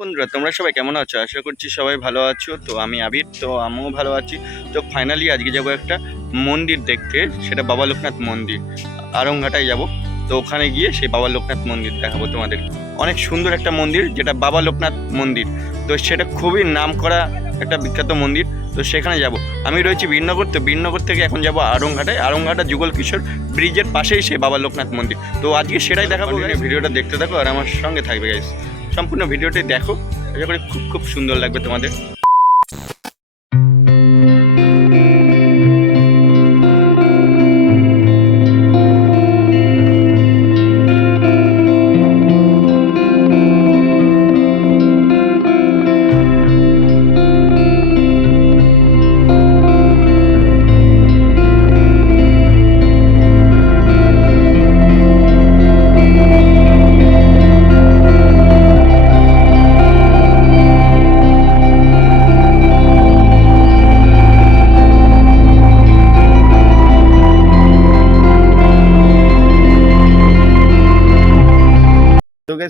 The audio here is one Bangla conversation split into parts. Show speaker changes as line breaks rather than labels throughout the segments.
বন্ধুরা তোমরা সবাই কেমন আছো? আশা করছি সবাই ভালো আছো। তো আমি আবির তো আমিও ভালো আছি। তো ফাইনালি আজকে যাব একটা মন্দির দেখতে সেটা বাবা লোকনাথ মন্দির আরংঘাটায় যাব। তো ওখানে গিয়ে সেই বাবা লোকনাথ মন্দির দেখাবো তোমাদের অনেক সুন্দর একটা মন্দির যেটা বাবা লোকনাথ মন্দির। তো সেটা খুবই নাম করা একটা বিখ্যাত মন্দির। তো সেখানে যাব। আমি রয়েছি বীরনগর তো বীরনগর থেকে এখন যাব আরংঘাটায়। আরংঘাটা যুগল কিশোর ব্রিজের পাশেই সেই বাবা লোকনাথ মন্দির। তো আজকে সেটাই দেখাবো ভিডিওটা দেখতে থাকো আর আমার সঙ্গে থাকবে গাইস সম্পূর্ণ ভিডিওটি দেখো। আশা করি খুব খুব সুন্দর লাগবে তোমাদের।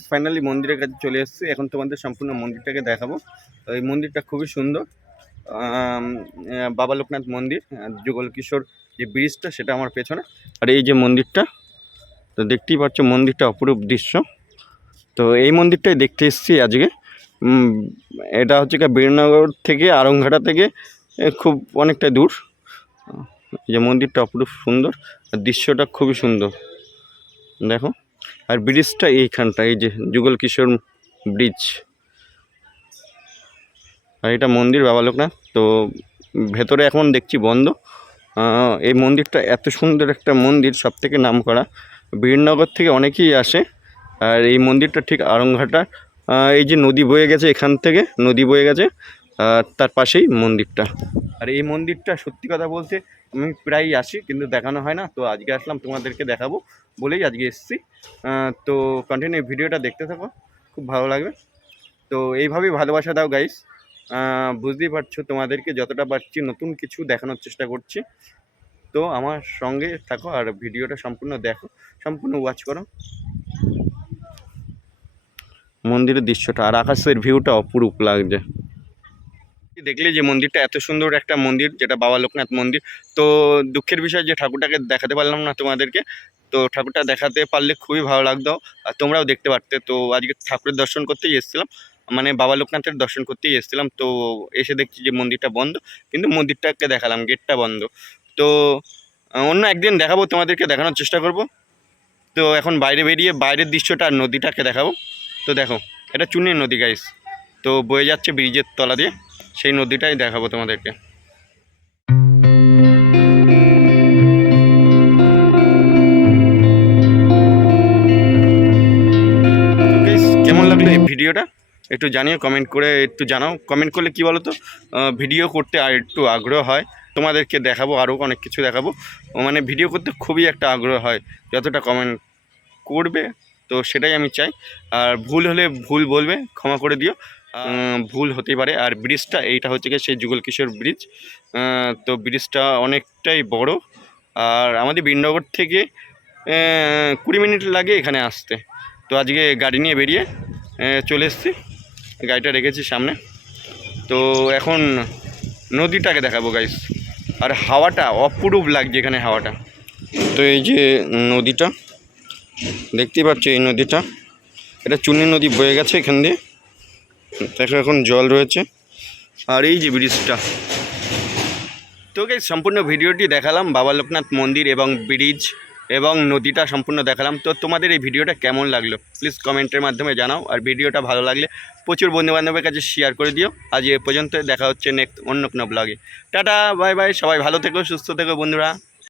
তো গাইস ফাইনালি মন্দিরের কাছে চলে এসেছি। এখন তোমাদের সম্পূর্ণ মন্দিরটাকে দেখাবো। তো এই মন্দিরটা খুবই সুন্দর। বাবা লোকনাথ মন্দির যুগল কিশোর যে ব্রিজটা, সেটা আমার পেছনে। আর এই যে মন্দিরটা, তো দেখতেই পাচ্ছ মন্দিরটা অপরূপ দৃশ্য। তো এই মন্দিরটাই দেখতে এসেছি আজকে। এটা হচ্ছে গিয়ে বীরনগর থেকে আরংঘাটা থেকে খুব অনেকটা দূর। যে মন্দিরটা অপরূপ সুন্দর, আর দৃশ্যটা খুবই সুন্দর। দেখো। আর ব্রিজটা এইখানটা, এই যে যুগল কিশোর ব্রিজ। আর এটা মন্দির, বাবা লোকনাথ। তো ভেতরে এখন দেখছি বন্ধ। এই মন্দিরটা এত সুন্দর একটা মন্দির সব থেকে নাম করা বীরনগর থেকে অনেকেই আসে। আর এই মন্দিরটা ঠিক আরংঘাটা এই যে নদী বয়ে গেছে এখান থেকে, নদী বয়ে গেছে। তার পাশেই মন্দিরটা। আর এই মন্দিরটা সত্যি কথা বলতে আমি প্রায়ই আসি, কিন্তু দেখানো হয় না। তো আজকে আসলাম তোমাদেরকে দেখাবো বলেই আজকে এসেছি। তো কন্টিনিউ ভিডিওটা দেখতে থাকো, খুব ভালো লাগবে। তো এইভাবেই ভালোবাসা দাও গাইস বুঝতেই পারছ তোমাদেরকে যতটা পারছি নতুন কিছু দেখানোর চেষ্টা করছি। তো আমার সঙ্গে থাকো আর ভিডিওটা সম্পূর্ণ দেখো, সম্পূর্ণ ওয়াচ করো। মন্দিরের দৃশ্যটা আর আকাশের ভিউটা অপরূপ লাগছে। দেখলে যে মন্দিরটা এত সুন্দর একটা মন্দির, যেটা বাবা লোকনাথ মন্দির। তো দুঃখের বিষয় যে ঠাকুরটাকে দেখাতে পারলাম না তোমাদেরকে, তো ঠাকুরটা দেখাতে পারলে খুবই ভালো লাগতো। আর তোমরাও দেখতে পারতে। তো আজকে ঠাকুরের দর্শন করতেই এসেছিলাম। মানে বাবা লোকনাথের দর্শন করতেই এসেছিলাম। তো এসে দেখছি যে মন্দিরটা বন্ধ, কিন্তু মন্দিরটাকে দেখালাম, গেটটা বন্ধ। তো অন্য একদিন দেখাবো, তোমাদেরকে দেখানোর চেষ্টা করব। তো এখন বাইরে বেরিয়ে বাইরের দৃশ্যটা আর নদীটাকে দেখাবো। তো দেখো, এটা চুনের নদী গাইস তো বয়ে যাচ্ছে ব্রিজের তলা দিয়ে। সেই নদীটাই দেখাবো তোমাদেরকে। কেমন লাগল এই ভিডিওটা? একটু জানিও কমেন্ট করে একটু জানাও। কমেন্ট করলে কি বলো তো ভিডিও করতে আর একটু আগ্রহ হয়। তোমাদেরকে দেখাবো আরও অনেক কিছু দেখাবো। মানে ভিডিও করতে খুবই একটা আগ্রহ হয়, যতটা কমেন্ট করবে, তো সেটাই আমি চাই। আর ভুল হলে ভুল বলবে, ক্ষমা করে দিও। ভুল হতেই পারে। আর ব্রিজটা, এইটা হচ্ছে গিয়ে সেই যুগল কিশোর ব্রিজ। তো ব্রিজটা অনেকটাই বড়। আর আমাদের বীরনগর থেকে কুড়ি মিনিট লাগে এখানে আসতে। তো আজকে গাড়ি নিয়ে বেরিয়ে চলে এসছি। গাড়িটা রেখেছি সামনে। তো এখন নদীটাকে দেখাবো গাইস আর হাওয়াটা অপরূপ লাগছে এখানে হাওয়াটা। তো এই যে নদীটা, দেখতেই পাচ্ছ এই নদীটা। এটা চুনি নদী বয়ে গেছে এখান দিয়ে। দেখো, এখন জল রয়েছে। আর এই যে ব্রিজটা। তো গাইস সম্পূর্ণ ভিডিওটি দেখালাম, বাবা লোকনাথ মন্দির এবং ব্রিজ এবং নদীটা সম্পূর্ণ দেখালাম। তো তোমাদের এই ভিডিওটা কেমন লাগল? প্লিজ কমেন্টের মাধ্যমে জানাও। আর ভিডিওটা ভালো লাগলে প্রচুর বন্ধুবান্ধবের কাছে শেয়ার করে দিও। আজ এ পর্যন্ত দেখা হচ্ছে নেক্সট অন্য কোনো ব্লগে টাটা বাই বাই সবাই ভালো থেকো, সুস্থ থেকো বন্ধুরা।